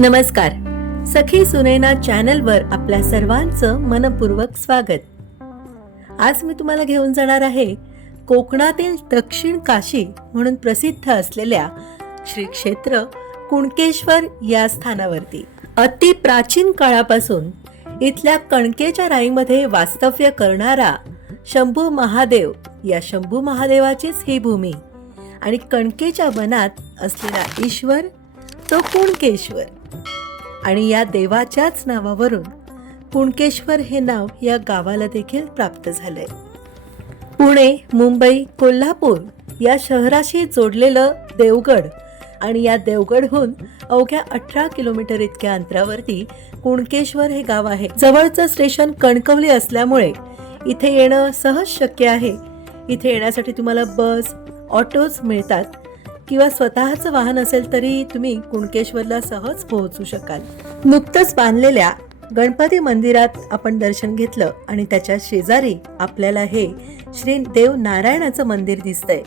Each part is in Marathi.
नमस्कार. सखी सुनैना चॅनलवर आपल्या सर्वांचं मनपूर्वक स्वागत. आज मी तुम्हाला घेऊन जाणार आहे कोकणातील दक्षिण काशी म्हणून प्रसिद्ध असलेल्या श्री क्षेत्र कुणकेश्वर या स्थानावरती. अति प्राचीन काळापासून इथल्या कणकेच्या राईमध्ये वास्तव्य करणारा शंभू महादेव या शंभू महादेवाचीच ही भूमी आणि कणकेच्या वनात असलेला ईश्वर तो कुणकेश्वर. आणि या देवाच्याच नावावरून पुणकेश्वर हे नाव या गावाला देखील प्राप्त झालंय. पुणे मुंबई कोल्हापूर या शहराशी जोडलेलं देवगड आणि या देवगडहून अवघ्या अठरा किलोमीटर इतक्या अंतरावरती कुणकेश्वर हे गाव आहे. जवळचं स्टेशन कणकवली असल्यामुळे इथे येणं सहज शक्य आहे. इथे येण्यासाठी तुम्हाला बस ऑटोज मिळतात. किंवा स्वतःचं वाहन असेल तरी तुम्ही कुणकेश्वरला सहज पोहोचू शकाल. नुकतंच बांधलेल्या गणपती मंदिरात आपण दर्शन घेतलं आणि त्याच्या शेजारी आपल्याला हे श्री देव नारायणाचं मंदिर दिसतंय.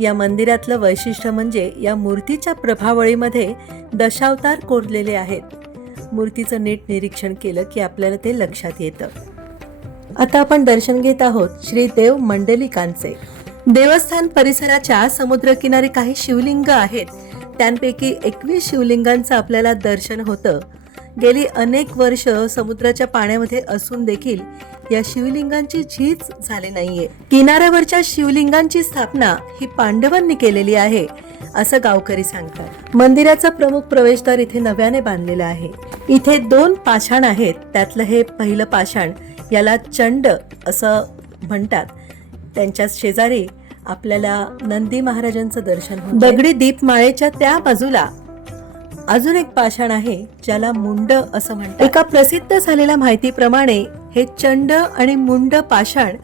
या मंदिरातलं वैशिष्ट्य म्हणजे या मूर्तीच्या प्रभावळीमध्ये दशावतार कोरलेले आहेत. मूर्तीचं नीट निरीक्षण केलं की आपल्याला ते लक्षात येतं. आता आपण दर्शन घेत आहोत श्री देव मंडलिकांचे. देवस्थान परिसराच्या समुद्रकिनारी काही शिवलिंग आहेत. त्यांपैकी एकवीस शिवलिंगांचं आपल्याला दर्शन होतं. गेली अनेक वर्ष समुद्राच्या पाण्यामध्ये असून देखील या शिवलिंगांची झीज झाली नाहीये. किनाऱ्यावरच्या शिवलिंगांची स्थापना ही पांडवांनी केलेली आहे असं गावकरी सांगतात. मंदिराचा प्रमुख प्रवेशद्वार इथे नव्याने बांधलेला आहे. इथे दोन पाषाण आहेत. त्यातलं हे पहिलं पाषाण याला चंड असं म्हणतात. त्यांच्या शेजारी आपल्याला नंदी महाराजांचं दर्शन. दगडी दीपमाळेच्या त्या बाजूला अजून एक पाषाण आहे ज्याला मुंड असं म्हणतात. एका प्रसिद्ध झालेल्या माहितीप्रमाणे हे चंड आणि मुंड पाषाण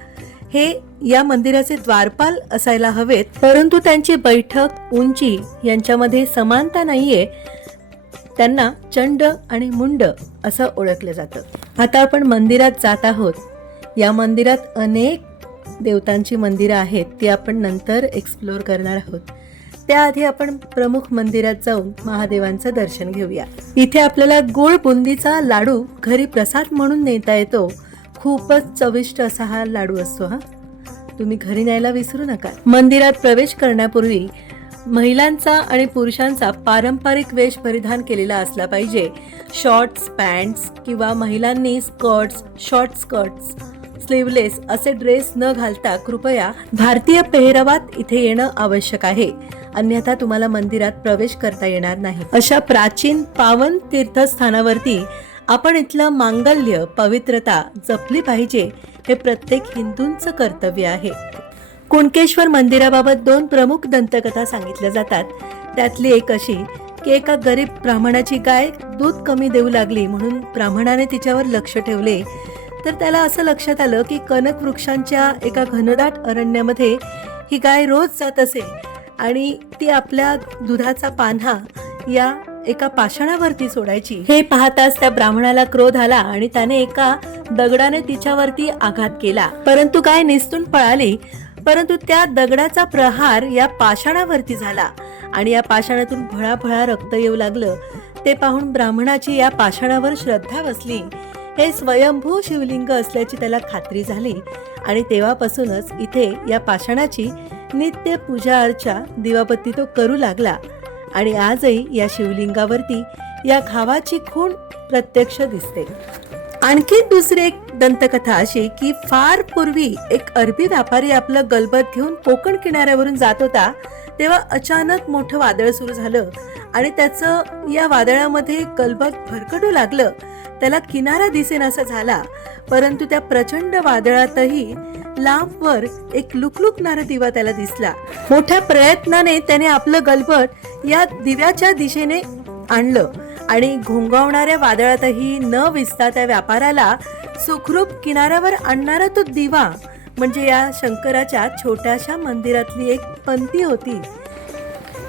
हे या मंदिराचे द्वारपाल असायला हवेत परंतु त्यांची बैठक उंची यांच्यामध्ये समानता नाहीये. त्यांना चंड आणि मुंड असं ओळखलं जातं. आता आपण मंदिरात जात आहोत. या मंदिरात अनेक देवतांची मंदिरं आहेत ती आपण नंतर एक्सप्लोअर करणार आहोत. त्याआधी आपण प्रमुख मंदिरात जाऊन महादेवांचं दर्शन घेऊया. इथे आपल्याला गोळ बुंदीचा लाडू घरी प्रसाद म्हणून नेता येतो. खूपच चविष्ट असा हा लाडू असतो हा. तुम्ही घरी न्यायला विसरू नका. मंदिरात प्रवेश करण्यापूर्वी महिलांचा आणि पुरुषांचा पारंपरिक वेश परिधान केलेला असला पाहिजे. शॉर्ट्स पॅन्ट्स किंवा महिलांनी स्कर्ट्स शॉर्ट स्कर्ट्स स्लीवलेस असे ड्रेस न घालता कृपया भारतीय पेहरावात इथे येणं आवश्यक आहे. अन्यथा तुम्हाला मंदिरात प्रवेश करता येणार नाही. अशा प्राचीन पावन तीर्थस्थानावरती आपण इथलं मांगल्य पवित्रता जपली पाहिजे हे प्रत्येक हिंदूंचं कर्तव्य आहे. कुणकेश्वर मंदिराबाबत दोन प्रमुख दंतकथा सांगितल्या जातात. त्यातली एक अशी की एका गरीब ब्राह्मणाची गाय दूध कमी देऊ लागली म्हणून ब्राह्मणाने तिच्यावर लक्ष ठेवले तर त्याला असं लक्षात आलं की कनक वृक्षांच्या एका घनदाट अरण्यामध्ये ही गाय रोज जात असे आणि ती आपल्या दुधाचा पान्हा या एका पाषाणावरती सोडायची. हे पाहताच त्या ब्राह्मणाला क्रोध आला आणि त्याने एका दगडाने तिच्यावरती आघात केला. परंतु गाय निस्तून पळाली परंतु त्या दगडाचा प्रहार या पाषाणावरती झाला आणि या पाषाणातून भळाभळा रक्त येऊ लागलं. ते पाहून ब्राह्मणाची या पाषाणावर श्रद्धा बसली. हे स्वयंभू शिवलिंग असल्याची त्याला खात्री झाली आणि तेव्हापासूनच इथे या पाषाणाची नित्य पूजा अर्चा दिवाबत्ती तो करू लागला. आणि आजही या शिवलिंगावरती या घावाची खूण प्रत्यक्ष दिसते. आणखी दुसरी एक दंतकथा अशी की फार पूर्वी एक अरबी व्यापारी आपलं गलबत घेऊन कोकण किनाऱ्यावरून जात होता तेव्हा अचानक मोठं वादळ सुरू झालं आणि त्याचं या वादळामध्ये गलबत भरकटू लागलं. त्याला किनारा दिसेनासा झाला. परंतु त्या प्रचंड वादळातही लांबवर एक लुकलुकणारा दिवा त्याला दिसला. मोठ्या प्रयत्नाने त्याने आपलं गलबट या दिव्याच्या दिशेने आणलं आणि घोंगावणाऱ्या वादळातही न विसता त्या व्यापाराला सुखरूप किनाऱ्यावर आणणारा तो दिवा. म्हणजे या शंकराच्या छोट्याशा मंदिरातली एक पंथी होती.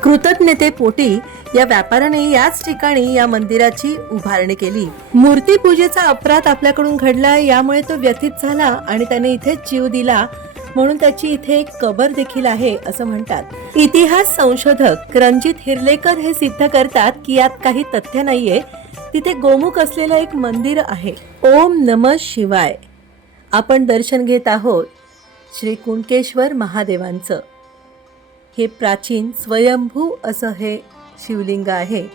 कृतज्ञतेपोटी या व्यापाऱ्याने याच ठिकाणी या मंदिराची उभारणी केली. मूर्ती पूजेचा अपराध आपल्याकडून घडला यामुळे तो व्यथित झाला आणि त्याने इथेच जीव दिला. म्हणून त्याची इथे एक कबर देखील आहे असं म्हणतात. इतिहास संशोधक रणजित हिरलेकर हे सिद्ध करतात की यात काही तथ्य नाहीये. तिथे गोमुख असलेलं एक मंदिर आहे. ओम नम शिवाय. आपण दर्शन घेत आहोत श्री कुणकेश्वर महादेवांचं. हे प्राचीन स्वयंभू असं हे शिवलिंग आहे.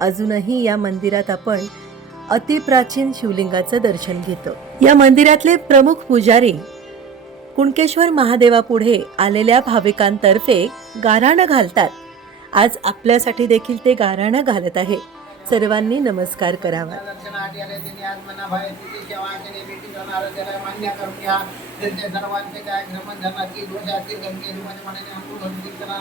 अजूनही या मंदिरात आपण अतिप्राचीन शिवलिंगाचं दर्शन घेतो. या मंदिरातले प्रमुख पुजारी कुणकेश्वर महादेवापुढे आलेल्या भाविकांतर्फे गाराणं घालतात. आज आपल्यासाठी देखील ते गाराणं घालत आहे. सर्वांनी नमस्कार करावा. त्यांच्या सर्वांचे काय भ्रमण झाला की दोष असतील गंगे धुमाच्या पाण्याने अंकुर भक्ती करणार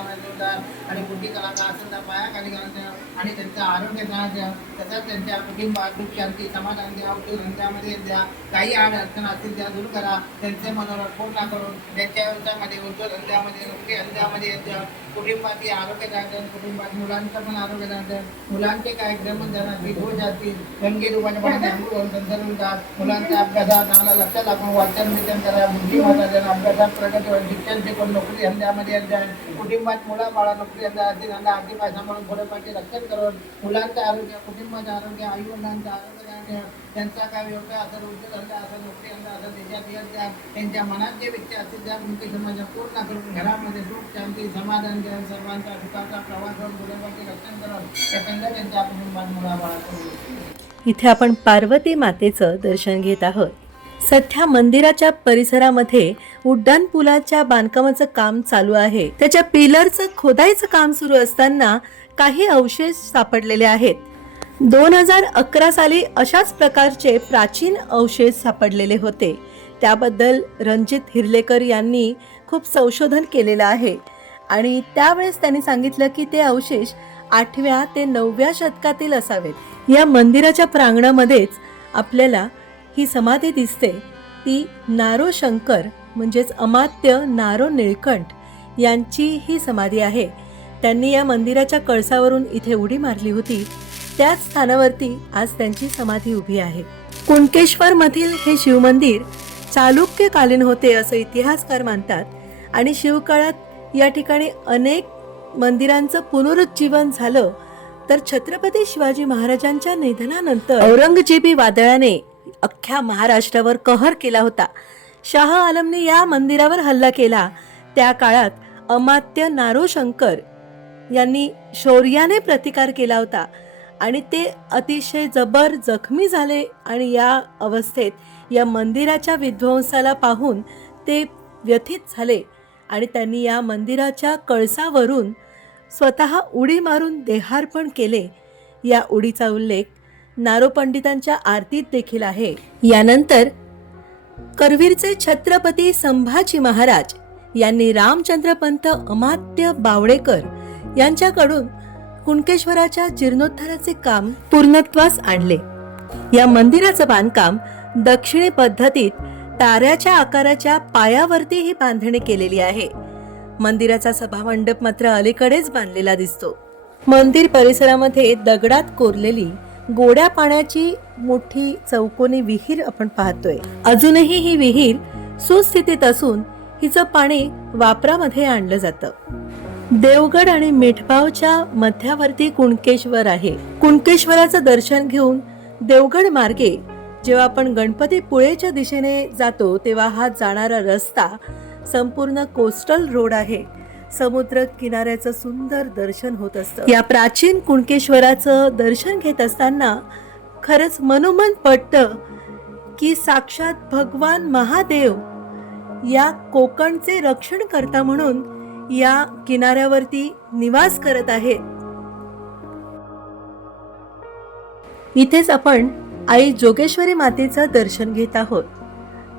आणि बुद्धी कलाचा आसंद पायाखाली घालत्या आणि त्यांचं आरोग्य जाण्याचं तसंच त्यांच्या कुटुंबात दुःख शांती समाधान द्या उद्योग धंद्यामध्ये द्या. काही आड अडचण असतील त्या दूर करा. त्यांचे मनोरथ पूर्ण करून त्यांच्या व्यवसायामध्ये उद्योग धंद्यामध्ये नोकरी धंद्यामध्ये द्या कुटुंबाची आरोग्य जायचं कुटुंबात मुलांचं पण आरोग्य जायचं मुलांचे काय क्रमधानात दोष असतील गंगे रूपाच्या पाण्याने अंघोळ घालून मुलांच्या अभ्यासात चांगला लक्ष लागून वाचन विचन करा. बुद्धिमत्ता अभ्यासात प्रगती होईल शिक्षण शिकून नोकरी धंद्यामध्ये यांच्या कुटुंबात मुला बाळा नोकरी धंदा असतील धंदा आर्थिक पैसा म्हणून थोडेफारचे रक्षण करून मुलांचं आरोग्य कुटुंबाचं आरोग्य आई वडिलांचं आरोग्य त्यांचा काय व्यवसाय असेल उद्योग धंदा असेल नोकरी धंदा असेल देशात यश द्या त्यांच्या मनात जे व्यक्ती असतील त्या मुख्य समाजा पूर्ण करून घरामध्ये सुख शांती समाधान द्या सर्वांचा सुखाचा प्रवास करून थोडेफारचे रक्षण करून एकंदर त्यांच्या कुटुंबात मुला बाळा करून. इथे आपण पार्वती मातेचं दर्शन घेत आहोत. सध्या मंदिराच्या परिसरामध्ये उड्डाण पुलाच्या बांधकामाचं काम चालू आहे. त्याच्या पिलरचं खोदाईचं काम सुरू असताना काही अवशेष सापडलेले आहेत. दोन हजार अकरा साली अशाच प्रकारचे प्राचीन अवशेष सापडलेले होते. त्याबद्दल रणजित हिरलेकर यांनी खूप संशोधन केलेलं आहे. आणि त्यावेळेस त्यांनी सांगितलं की ते अवशेष आठव्या ते नवव्या शतकातील असावेत. या मंदिराच्या प्रांगणामध्येच आपल्याला ही समाधी दिसते. ती नारो शंकर म्हणजेच अमात्य नारो निळकंठ यांची ही समाधी आहे. त्यांनी या मंदिराच्या कळसावरून इथे उडी मारली होती. त्याच स्थानावरती आज त्यांची समाधी उभी आहे. कुणकेश्वर मधील हे शिवमंदिर चालुक्यकालीन होते असं इतिहासकार मानतात आणि शिवकाळात या ठिकाणी अनेक मंदिरांचं पुनरुज्जीवन झालं. तर छत्रपती शिवाजी महाराजांच्या निधनानंतर औरंगजेबी वादळाने अख्ख्या महाराष्ट्रावर कहर केला होता. शाह आलमने या मंदिरावर हल्ला केला. त्या काळात अमात्य नारो शंकर यांनी शौर्याने प्रतिकार केला होता आणि ते अतिशय जबर जखमी झाले आणि या अवस्थेत या मंदिराच्या विध्वंसाला पाहून ते व्यथित झाले आणि त्यांनी या मंदिराच्या कळसावरून स्वतः उडी मारून देहार्पण केले. या उडीचा उल्लेख नारो पंडितांच्या आरतीत देखील आहे. यानंतर करवीरचे छत्रपती संभाजी महाराज यांनी रामचंद्र पंत अमात्य बावडेकर यांच्याकडून कुणकेश्वराच्या जीर्णोद्धाराचे काम पूर्णत्वास आणले. या मंदिराचं बांधकाम दक्षिणी पद्धतीत ताऱ्याच्या आकाराच्या पायावरती ही बांधणी केलेली आहे. मंदिराचा सभामंडप मात्र अलीकडेच बांधलेला दिसतो. मंदिर परिसरामध्ये दगडात कोरलेली गोड्या पाण्याची मोठी चौकोनी विहीर आपण पाहतोय. अजूनही ही विहीर सुस्थितीत असून हिचं पाणी वापरामध्ये आणलं जातं. देवगड आणि मिठबावच्या मध्यावर्ती कुणकेश्वर आहे. कुणकेश्वराचं दर्शन घेऊन देवगड मार्गे जेव्हा आपण गणपतीपुळेच्या दिशेने जातो तेव्हा हा जाणारा रस्ता संपूर्ण कोस्टल रोड आहे. समुद्र किनाऱ्याचं सुंदर दर्शन होत असतं. या प्राचीन कुणकेश्वराचं दर्शन घेत असताना खरंच मनोमन पटतं की साक्षात भगवान महादेव या कोकणचे रक्षण करता म्हणून या किनाऱ्यावरती निवास करत आहेत. इथेच आपण आई जोगेश्वरी मातेचं दर्शन घेत आहोत.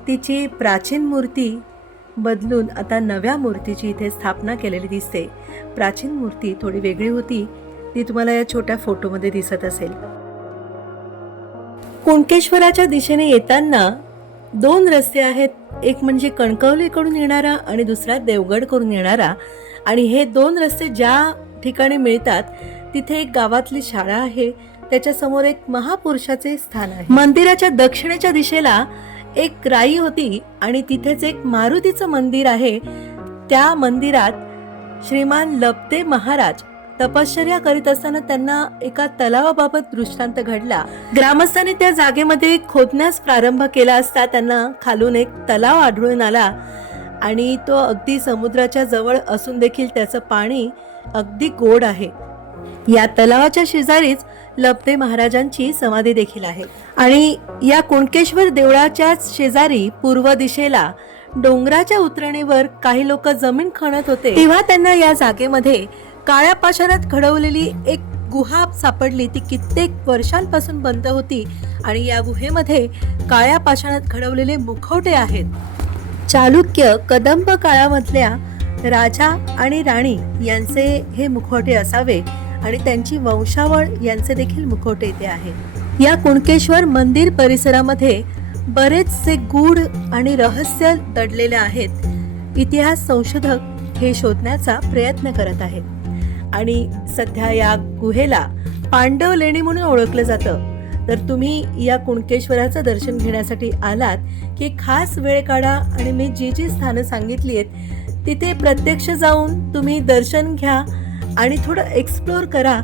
तिची प्राचीन मूर्ती बदलून आता नव्या मूर्तीची इथे स्थापना केलेली दिसते. प्राचीन मूर्ती थोडी वेगळी होती. ती तुम्हाला या छोट्या फोटोमध्ये दिसत असेल. कुणकेश्वराच्या दिशेने येताना दोन रस्ते आहेत. एक म्हणजे कणकवलीकडून येणारा आणि दुसरा देवगडकडून येणारा. आणि हे दोन रस्ते ज्या ठिकाणी मिळतात तिथे एक गावातली शाळा आहे. त्याच्यासमोर एक महापुरुषाचे स्थान आहे. मंदिराच्या दक्षिणेच्या दिशेला एक राई होती आणि तिथेच एक मारुतीचं मंदिर आहे. त्या मंदिरात श्रीमान लपते महाराज तपश्चर्या करीत असताना त्यांना एका तलावाबाबत दृष्टांत घडला. ग्रामस्थांनी त्या जागेमध्ये खोदण्यास प्रारंभ केला असता त्यांना खालून एक तलाव आढळून आला आणि तो अगदी समुद्राच्या जवळ असून देखील त्याचं पाणी अगदी गोड आहे. या तलावाच्या शेजारीच लपते महाराजांची समाधी देखील आहे. आणि या कुणकेश्वर देवळाच्या शेजारी पूर्व दिशेला डोंगराच्या उतरणीवर काही लोक जमीन खणत होते. तेव्हा त्यांना या जागेमध्ये काळ्या पाषाणात घडवलेली एक गुहा सापडली. ती कित्येक वर्षांपासून बंद होती आणि या गुहेमध्ये काळ्या पाषाणात घडवलेले मुखवटे आहेत. चालुक्य कदंब काळामधल्या राजा आणि राणी यांचे हे मुखवटे असावे. आणि त्यांची वंशावळ यांचे देखील मुखवटे इथे आहे. या कुणकेश्वर मंदिर परिसरामध्ये बरेचसे गूढ आणि रहस्य दडलेले आहेत. इतिहास संशोधक हे शोधण्याचा प्रयत्न करत आहेत. आणि सध्या या गुहेला पांडव लेणी म्हणून ओळखलं जातं. तर तुम्ही या कुणकेश्वराचं दर्शन घेण्यासाठी आलात की खास वेळ काढा आणि मी जी जी स्थानं सांगितली आहेत तिथे प्रत्यक्ष जाऊन तुम्ही दर्शन घ्या आणि थोडं एक्सप्लोर करा.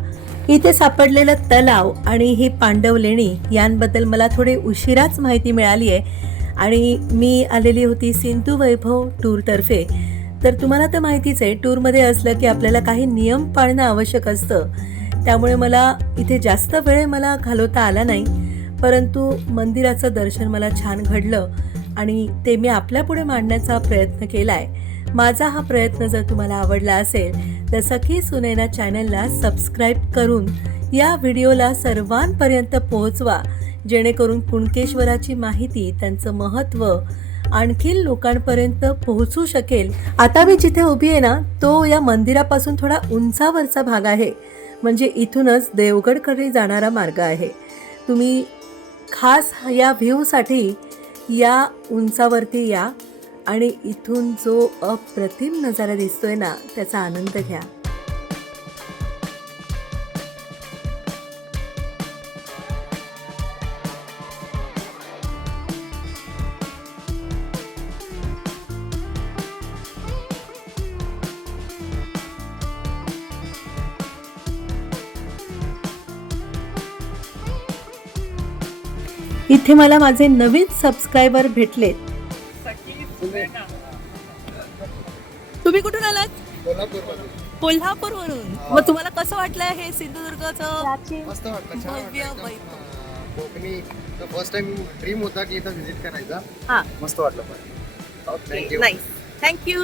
इथे सापडलेलं तलाव आणि ही पांडव लेणी यांबद्दल मला थोडी उशिराच माहिती मिळाली आहे. आणि मी आलेली होती सिंधू वैभव टूरतर्फे तर तुम्हाला तर माहितीच आहे टूरमध्ये असलं की आपल्याला काही नियम पाळणं आवश्यक असतं. त्यामुळे मला इथे जास्त वेळ मला घालवता आला नाही. परंतु मंदिराचं दर्शन मला छान घडलं आणि ते मी आपल्यापुढे मांडण्याचा प्रयत्न केला आहे माझा हा प्रयत्न जर तुम्हाला आवडला असेल तर सखी सुनैना चॅनलला सबस्क्राईब करून या व्हिडिओला सर्वांपर्यंत पोहोचवा जेणेकरून कुणकेश्वराची माहिती त्यांचं महत्त्व आणखी लोकांपर्यंत पोहोचू शकेल. आता मी जिथे उभी आहे ना तो या मंदिरापासून थोडा उंचावरचा भाग आहे. म्हणजे इथूनच देवगडकडे जाणारा मार्ग आहे. तुम्ही खास या व्ह्यूसाठी या उंचावरती या. आणि इथून जो अप्रतिम नजारा दिसतोय ना त्याचा आनंद घ्या. इथे मला माझे नवीन सबस्क्रायबर भेटलेत. कोल्हापूरवरून. मग तुम्हाला कसं वाटलं हे सिंधुदुर्गचं मस्त वाटलं छान भव्य वाटलं. एकदम. वैभव. कोकणी फर्स्ट टाइम ड्रीम होता की इथं व्हिजिट करायचा. हा. मस्त वाटलं पण. थँक्यू थँक्यू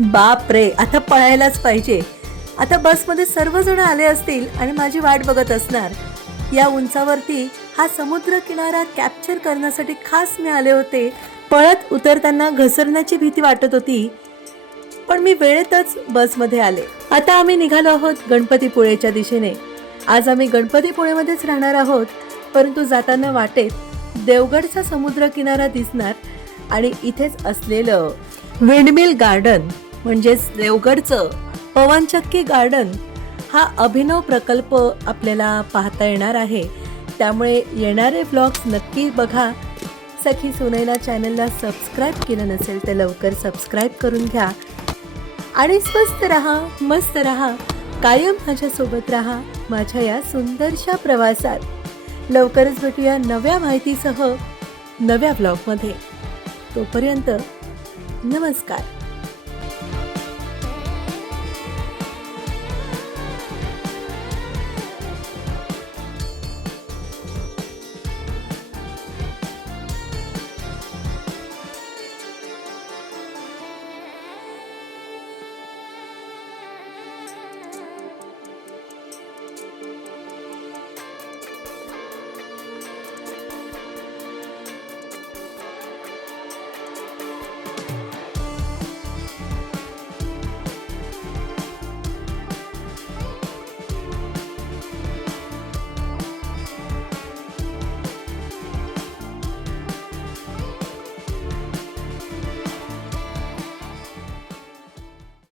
बाप रे आता पळायलाच पाहिजे. आता बसमध्ये सर्वजण आले असतील आणि माझी वाट बघत असणार. या उंचावरती हा समुद्र किनारा कॅप्चर करण्यासाठी खास मी आले होते. पळत उतरताना घसरण्याची भीती वाटत होती. पण मी वेळेतच बसमध्ये आले. आता आम्ही निघालो आहोत गणपतीपुळेच्या दिशेने. आज आम्ही गणपतीपुळेमध्येच राहणार आहोत परंतु जाताना वाटेत देवगडचा समुद्र किनारा दिसणार आणि इथेच असलेलं विंडमिल गार्डन म्हणजेच देवगडचं पवनचक्की गार्डन हा अभिनव प्रकल्प आपल्याला पाहता येणार आहे. त्यामुळे येणारे ब्लॉग्स नक्की बघा. सखी सुनैना चॅनलला सबस्क्राईब केलं नसेल तर लवकर सबस्क्राईब करून घ्या. आणि स्वस्त रहा मस्त रहा कायम माझ्यासोबत रहा माझ्या या सुंदरशा प्रवासात. लवकरच भेटूया नव्या माहितीसह नव्या ब्लॉगमध्ये तोपर्यंत नमस्कार.